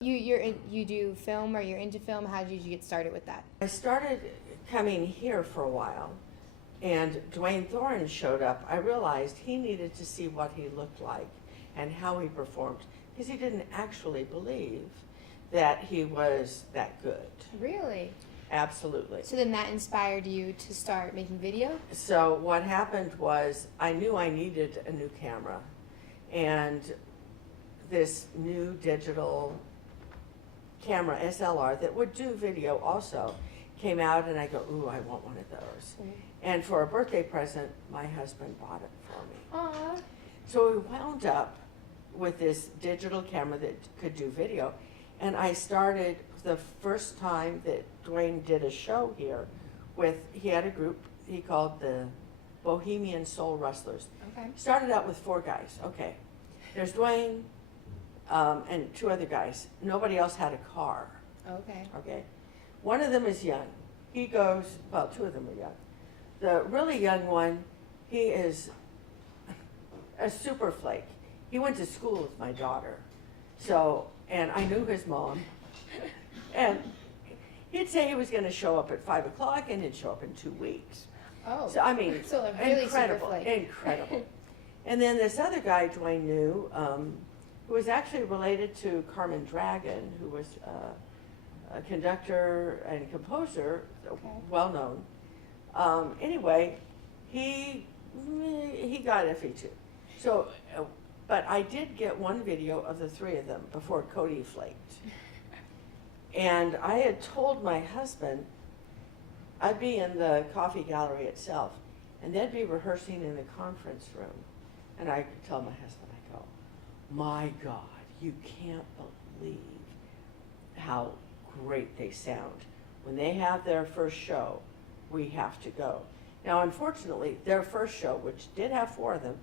You do film, or you're into film? How did you get started with that? I started coming here for a while, and Duane Thorin showed up. I realized he needed to see what he looked like and how he performed, because he didn't actually believe that he was that good. Really? Absolutely. So then that inspired you to start making video? So what happened was I knew I needed a new camera, and this new digital camera, SLR, that would do video also, came out, and I go, ooh, I want one of those. Mm-hmm. And for a birthday present, my husband bought it for me. Aww. So we wound up with this digital camera that could do video, and I started the first time that Duane did a show here with, he had a group he called the Bohemian Soul Rustlers. Okay. Started out with 4 guys. Okay, there's Duane and 2 other guys. Nobody else had a car. Okay. Okay, one of them is young. He goes, well, 2 of them are young. The really young one, he is a super flake. He went to school with my daughter, so, and I knew his mom, and he'd say he was going to show up at 5 o'clock, and he'd show up in 2 weeks. Oh. So I mean, So a really incredible, super flake. incredible. And then this other guy Duane knew, who was actually related to Carmen Dragon, who was a conductor and composer, Okay. well known. Anyway, he got FE too. So, but I did get one video of the 3 of them before Cody flaked. And I had told my husband I'd be in the coffee gallery itself, and they'd be rehearsing in the conference room. And I could tell my husband, I go, my God, you can't believe how great they sound. When they have their first show, we have to go. Now, unfortunately, their first show, which did have 4 of them,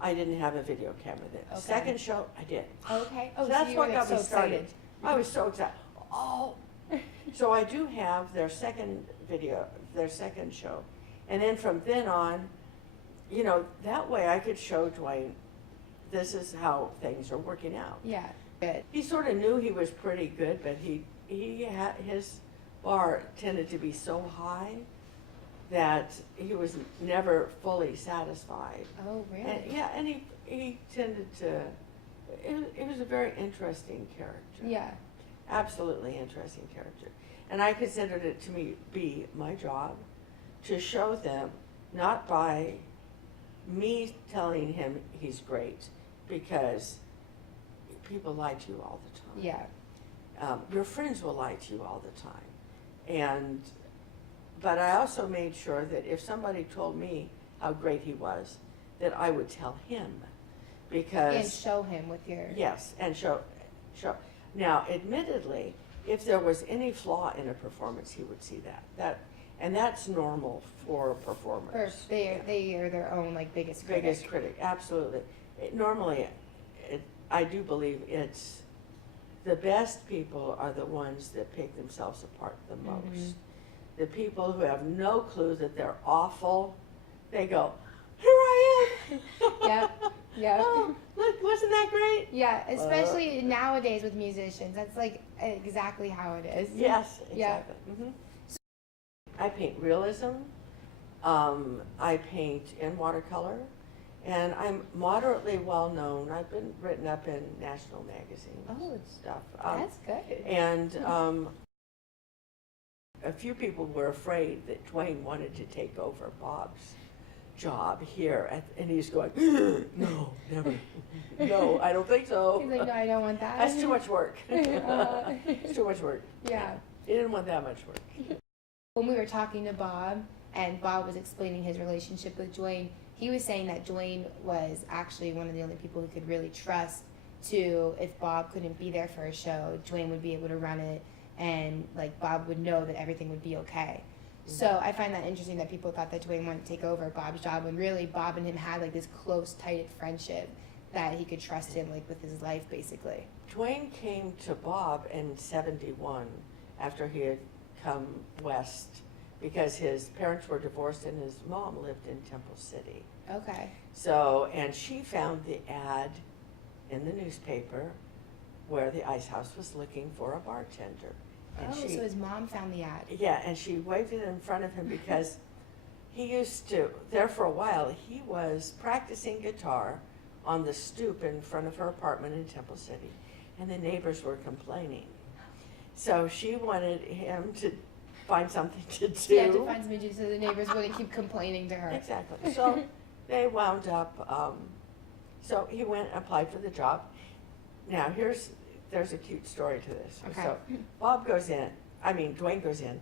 I didn't have a video camera then. Okay. Second show, I did. Okay. Oh, So that's you what were got me so started. excited. I was so excited. Oh, so I do have their second video, their second show. And then from then on, you know, that way I could show Duane, this is how things are working out. Yeah. Good. He sort of knew he was pretty good, but his bar tended to be so high that he was never fully satisfied. Oh, really? And, yeah, and he tended to, it was a very interesting character. Yeah. Absolutely interesting character. And I considered it to be my job to show them, not by me telling him he's great, because people lie to you all the time. Yeah. Your friends will lie to you all the time. But I also made sure that if somebody told me how great he was, that I would tell him, because And show him with your. yes, and show. Now, admittedly, if there was any flaw in a performance, he would see that. And that's normal for performers. First, they are their own like biggest critic. Biggest critic, absolutely. Normally, I do believe it's the best people are the ones that pick themselves apart the most. Mm-hmm. The people who have no clue that they're awful, they go, here I am. Yeah, yeah. Oh, look, wasn't that great? Yeah, especially nowadays with musicians. That's like exactly how it is. Yes, Yeah. exactly. Mm-hmm. I paint realism. I paint in watercolor, and I'm moderately well known. I've been written up in national magazines and stuff. That's good. And a few people were afraid that Duane wanted to take over Bob's job here, and he's going, no, never. No, I don't think so. He's like, no, I don't want that. That's too much work. It's too much work. Yeah. He didn't want that much work. When we were talking to Bob, and Bob was explaining his relationship with Duane, he was saying that Duane was actually one of the only people who could really trust to, if Bob couldn't be there for a show, Duane would be able to run it, and like Bob would know that everything would be okay. So I find that interesting that people thought that Duane wanted to take over Bob's job, when really Bob and him had like this close, tight friendship that he could trust him like with his life, basically. Duane came to Bob in '71 after he had come west, because his parents were divorced and his mom lived in Temple City. Okay. So, and she found the ad in the newspaper where the ice house was looking for a bartender. And Oh, so his mom found the ad. yeah, and she waved it in front of him because he used to, there for a while, he was practicing guitar on the stoop in front of her apartment in Temple City, and the neighbors were complaining. So she wanted him to find something to do. She had to find something to do so the neighbors wouldn't keep complaining to her. Exactly. So they wound up, so he went and applied for the job. Now there's a cute story to this. Okay. So Duane goes in.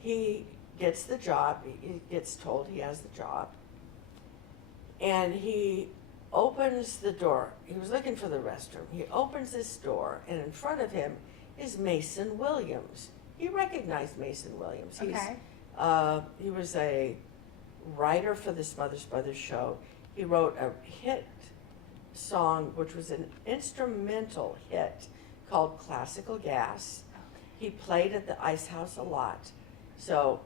He gets the job, he gets told he has the job. And he opens the door. He was looking for the restroom. He opens this door, and in front of him is Mason Williams. He recognized Mason Williams. Okay. He was a writer for the Smothers Brothers show. He wrote a hit song, which was an instrumental hit called Classical Gas. He played at the Ice House a lot. So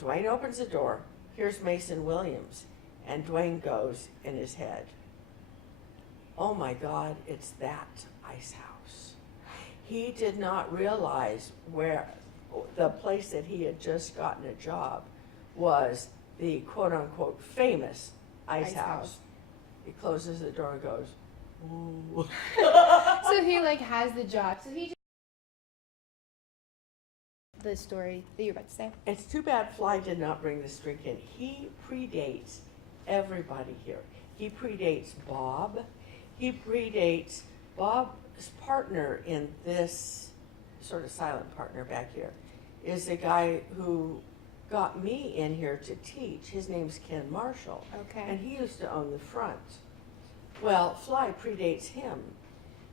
Duane opens the door. Here's Mason Williams. And Duane goes in his head, oh my God, it's that Ice House. He did not realize where the place that he had just gotten a job was the quote unquote famous Ice House. He closes the door and goes, ooh. So he has the job. So he just the story that you're about to say. It's too bad Fly did not bring this drink in. He predates everybody here. He predates Bob. He predates Bob's partner in this sort of silent partner back here is the guy who got me in here to teach. His name's Ken Marshall. Okay. And he used to own the front. Well, Fly predates him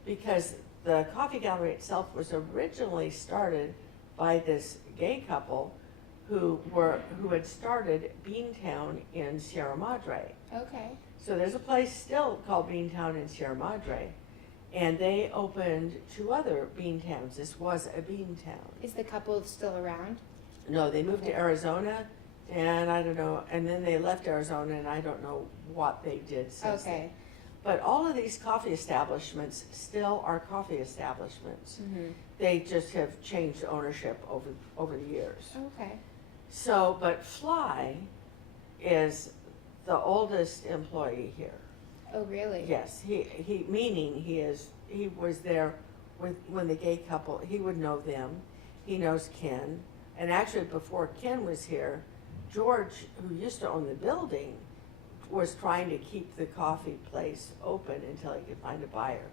because the coffee gallery itself was originally started by this gay couple who had started Beantown in Sierra Madre. Okay. So there's a place still called Beantown in Sierra Madre, and they opened 2 other Beantowns. This was a Beantown. Is the couple still around? No, they moved to Arizona, and I don't know, and then they left Arizona, and I don't know what they did since then. Okay. But all of these coffee establishments still are coffee establishments. Mm-hmm. They just have changed ownership over the years. Okay. So, but Fly is the oldest employee here. Oh, really? Yes, he was there when the gay couple, he would know them. He knows Ken. And actually before Ken was here, George, who used to own the building, was trying to keep the coffee place open until he could find a buyer.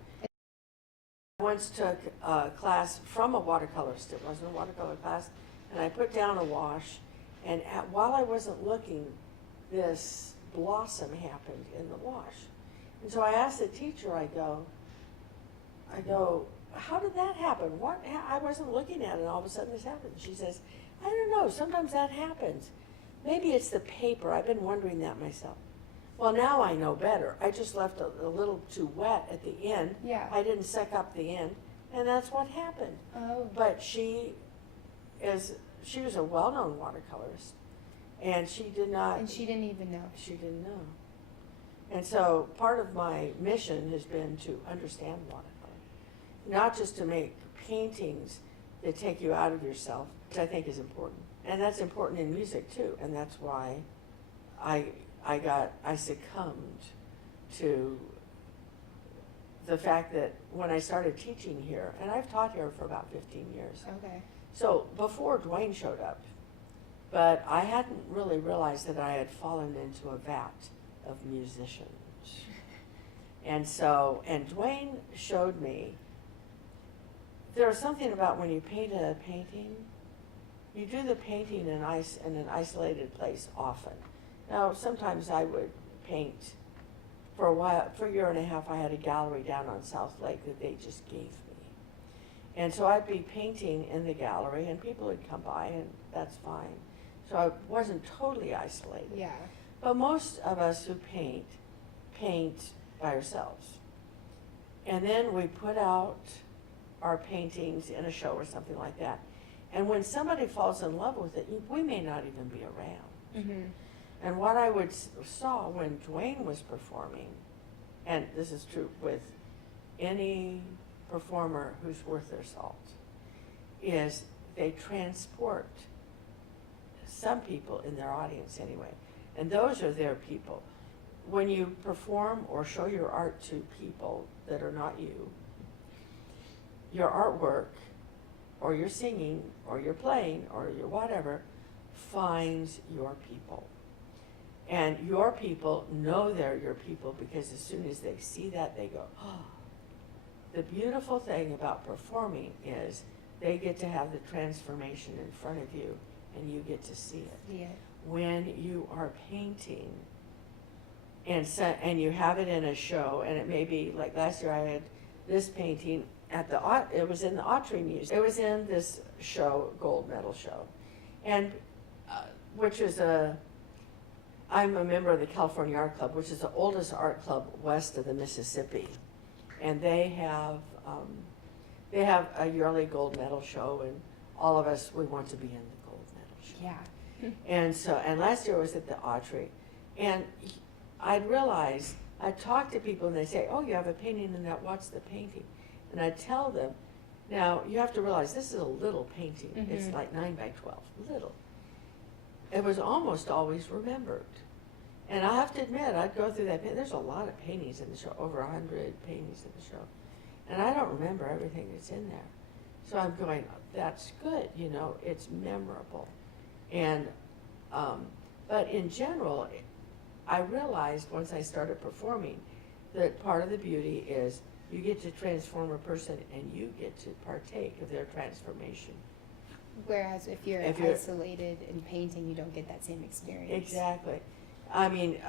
I once took a class from a watercolorist. It wasn't a watercolor class. And I put down a wash, and while I wasn't looking, this blossom happened in the wash. And so I asked the teacher, I go, how did that happen? I wasn't looking at it, and all of a sudden this happened. She says, I don't know, sometimes that happens. Maybe it's the paper. I've been wondering that myself. Well, now I know better. I just left a little too wet at the end. Yeah. I didn't suck up the end, and that's what happened. Oh. But she was a well-known watercolorist, and she did not. And she didn't even know. She didn't know. And so part of my mission has been to understand watercolor, not just to make paintings that take you out of yourself, which I think is important. And that's important in music too, and that's why I succumbed to the fact that when I started teaching here, and I've taught here for about 15 years. Okay. So before Duane showed up, but I hadn't really realized that I had fallen into a vat of musicians. And Duane showed me, there was something about when you paint a painting, you do the painting in an isolated place often. Now, sometimes I would paint for a while. For a year and a half, I had a gallery down on South Lake that they just gave me. And so I'd be painting in the gallery, and people would come by, and that's fine. So I wasn't totally isolated. Yeah. But most of us who paint by ourselves. And then we put out our paintings in a show or something like that. And when somebody falls in love with it, we may not even be around. Mm-hmm. And what I saw when Duane was performing, and this is true with any performer who's worth their salt is they transport some people in their audience anyway, and those are their people. When you perform or show your art to people that are not you, your artwork or your singing or your playing or your whatever finds your people. And your people know they're your people because as soon as they see that, they go, oh. The beautiful thing about performing is they get to have the transformation in front of you and you get to see it. Yeah. When you are painting and you have it in a show, and it may be like last year I had this painting at it was in the Autry Museum. It was in this show, gold medal show, and which is I'm a member of the California Art Club, which is the oldest art club west of the Mississippi, and they have a yearly gold medal show, and all of us, we want to be in the gold medal show. Yeah. And last year was at the Autry, and I'd realize, I'd talk to people and they say, oh, you have a painting in that, what's the painting? And I'd tell them, now you have to realize this is a little painting. Mm-hmm. It's like 9 by 12, little. It was almost always remembered. And I have to admit, I'd go through that, there's a lot of paintings in the show, over 100 paintings in the show. And I don't remember everything that's in there. So I'm going, that's good, you know, it's memorable. And, but in general, I realized once I started performing that part of the beauty is you get to transform a person and you get to partake of their transformation. Whereas if you're isolated in painting, you don't get that same experience. Exactly. I mean,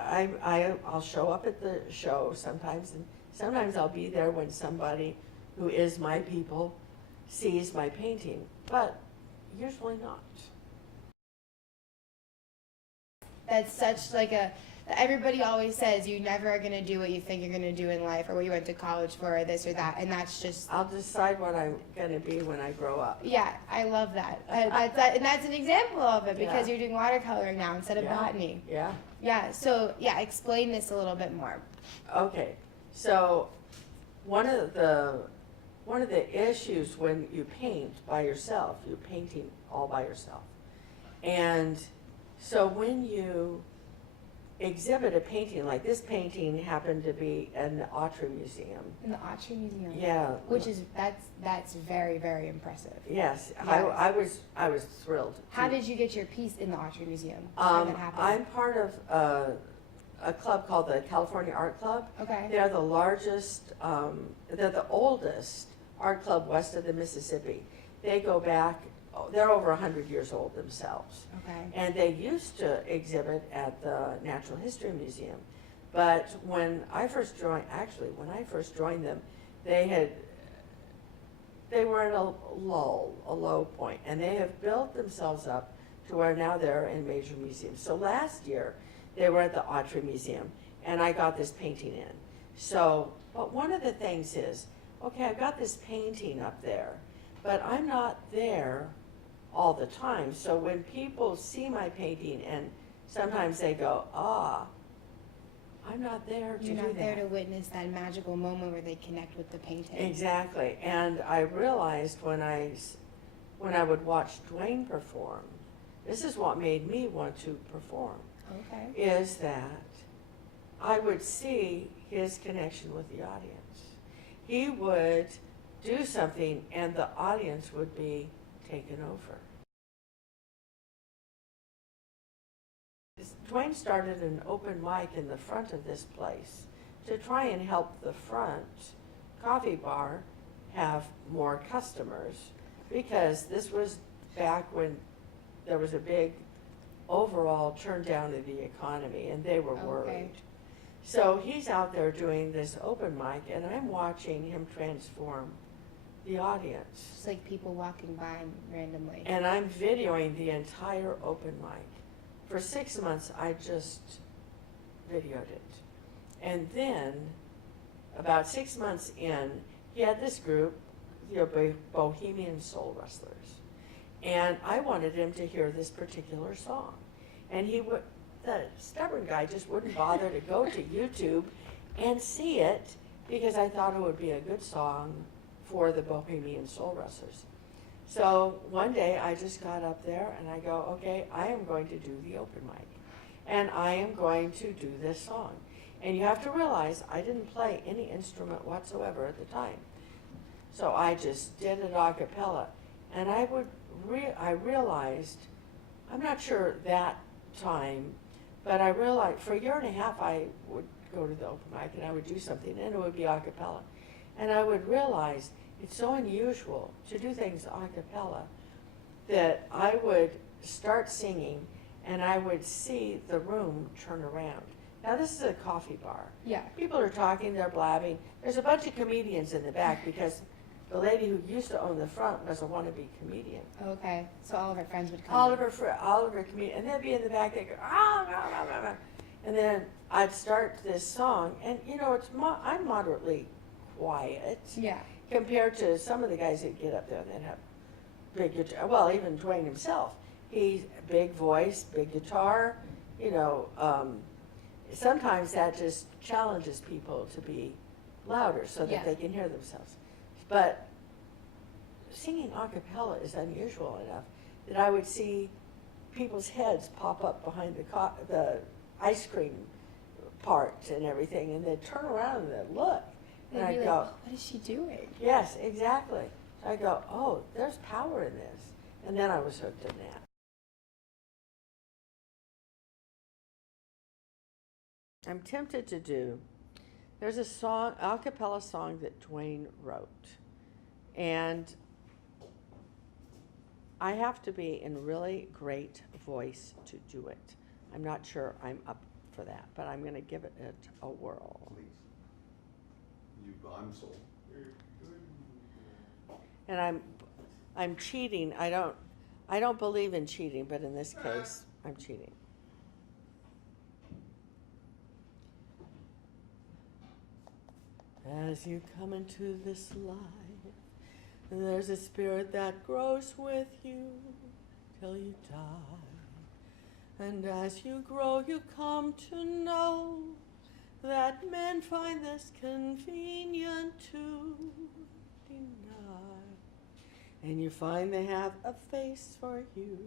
I'll show up at the show sometimes, and sometimes I'll be there when somebody who is my people sees my painting, but usually not. That's such like everybody always says you never are going to do what you think you're going to do in life or what you went to college for or this or that, and that's just... I'll decide what I'm going to be when I grow up. Yeah, I love that. And that's an example of it because you're doing watercoloring now instead of botany. Yeah. Yeah, so explain this a little bit more. Okay, so one of the issues when you paint by yourself, you're painting all by yourself. And so when you exhibit a painting, like this painting happened to be in the Autry Museum. In the Autry Museum? Yeah. Which is, that's very, very impressive. Yes, Yes. I was thrilled. How did you get your piece in the Autry Museum? How did that happen? I'm part of a club called the California Art Club. Okay. They're the largest, they're the oldest art club west of the Mississippi. They go back, they're over 100 years old themselves. Okay. And they used to exhibit at the Natural History Museum. But when I first joined them, they were at a low point, and they have built themselves up to where now they're in major museums. So last year, they were at the Autry Museum, and I got this painting in. So, but one of the things is, okay, I've got this painting up there, but I'm not there all the time. So when people see my painting and sometimes they go, I'm not there to do that. You're not there to witness that magical moment where they connect with the painting. Exactly. And I realized when I would watch Duane perform, this is what made me want to perform. Okay. Is that I would see his connection with the audience. He would do something and the audience would be taken over. Duane started an open mic in the front of this place to try and help the front coffee bar have more customers, because this was back when there was a big overall turn down of the economy and they were worried. So he's out there doing this open mic and I'm watching him transform the audience. Just like people walking by randomly. And I'm videoing the entire open mic. For 6 months, I just videoed it. And then, about 6 months in, he had this group, Bohemian Soul Wrestlers. And I wanted him to hear this particular song. And the stubborn guy just wouldn't bother to go to YouTube and see it, because I thought it would be a good song for the Bohemian Soul Wrestlers. So one day I just got up there and I go, okay, I am going to do the open mic. And I am going to do this song. And you have to realize I didn't play any instrument whatsoever at the time. So I just did it a cappella. And I realized, I'm not sure that time, but I realized for a year and a half I would go to the open mic and I would do something and it would be a cappella. And I would realize it's so unusual to do things a cappella that I would start singing and I would see the room turn around. Now this is a coffee bar. Yeah. People are talking, they're blabbing. There's a bunch of comedians in the back because the lady who used to own the front was a wannabe comedian. Okay. So all of her friends would come. All of her comedians, and they'd be in the back, they'd go, ah, blah, blah, blah, blah. And then I'd start this song, and you know, I'm moderately quiet. Yeah. Compared to some of the guys that get up there and that have big guitar. Well, even Duane himself, he's big voice, big guitar. You know, sometimes that just challenges people to be louder so that they can hear themselves. But singing a cappella is unusual enough that I would see people's heads pop up behind the ice cream part and everything, and they'd turn around and they'd look. And I'd go, oh, what is she doing? yes, exactly. So I go, oh, there's power in this. And then I was hooked in that. I'm tempted to do, there's a song, a cappella song that Duane wrote. And I have to be in really great voice to do it. I'm not sure I'm up for that, but I'm going to give it a whirl. Please. I'm sold. And I'm cheating. I don't believe in cheating, but in this case, I'm cheating. As you come into this life, there's a spirit that grows with you till you die. And as you grow, you come to know that men find this convenient to deny. And you find they have a face for you,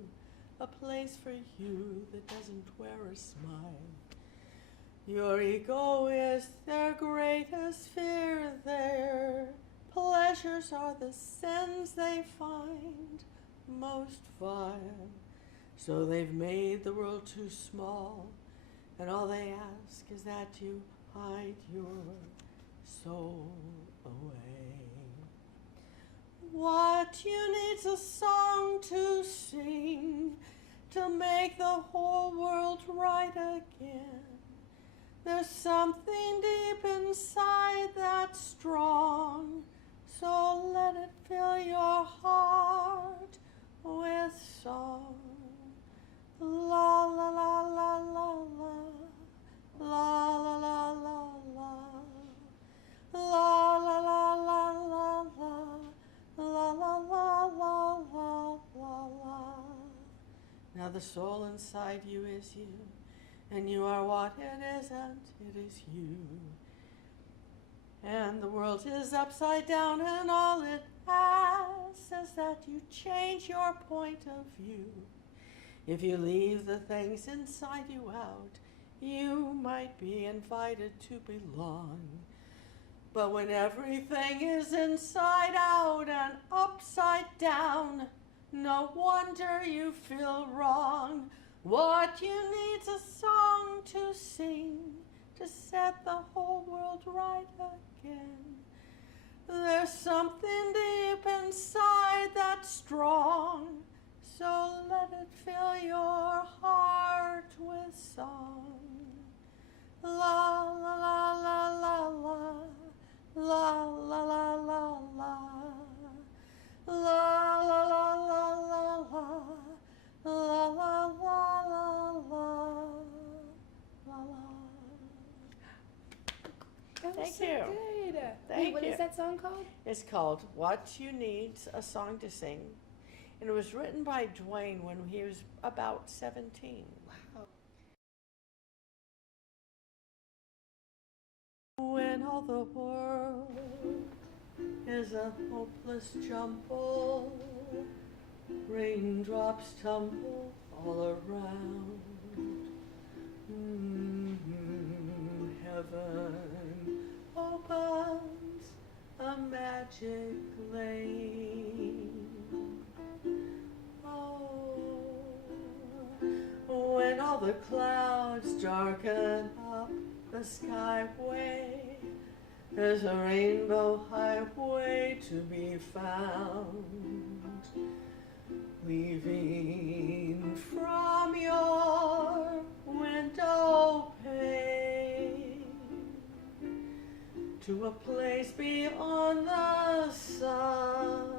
a place for you that doesn't wear a smile. Your ego is their greatest fear. Their pleasures are the sins they find most vile. So they've made the world too small, and all they ask is that you hide your soul away. What you need's a song to sing to make the whole world right again. There's something deep inside that's strong, so let it fill your heart with song. La la la la la la, la la la la la, la la la la la la, la la la la la la la. Now the soul inside you is you, and you are what it isn't, it is you. And the world is upside down, and all it asks is that you change your point of view. If you leave the things inside you out, you might be invited to belong. But when everything is inside out and upside down, no wonder you feel wrong. What you need's a song to sing to set the whole world right again. There's something deep inside that's strong, so let it fill your heart with song. La la la la la la, la la la la la, la la la la la la, la la la la la, la la. That was Thank so you. good. Thank Wait, what you. is that song called? It's called What You Need's a Song to Sing. And it was written by Duane when he was about 17. Wow. When all the world is a hopeless jumble. Raindrops tumble all around. Heaven opens a magic lane. Oh, when all the clouds darken up the skyway, there's a rainbow highway to be found, leaving from your window pane to a place beyond the sun,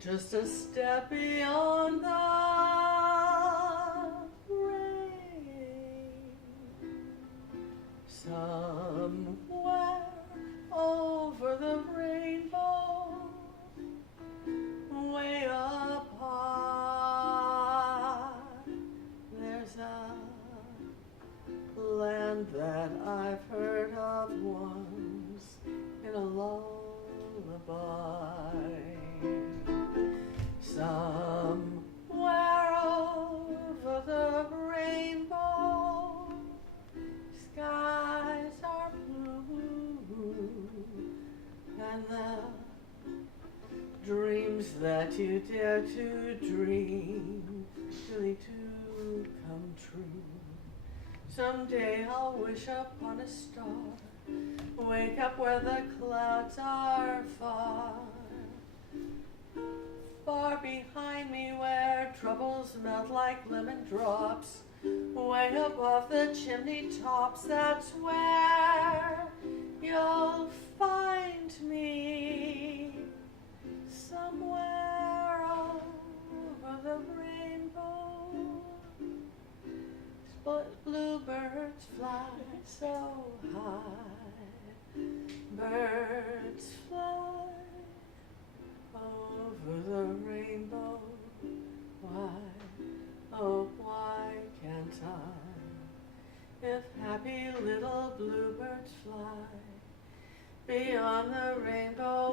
just a step beyond the rain. Somewhere over the rainbow, way up high, there's a land that I've heard of once in a lullaby. Somewhere over the rainbow, skies are blue, and the dreams that you dare to dream really do come true. Someday I'll wish upon a star, wake up where the clouds are far, far behind me where troubles melt like lemon drops, way above the chimney tops. That's where you'll find me, somewhere over the rainbow. Bluebirds fly so high, birds fly over the rainbow. Why, oh why can't I? If happy little bluebirds fly beyond the rainbow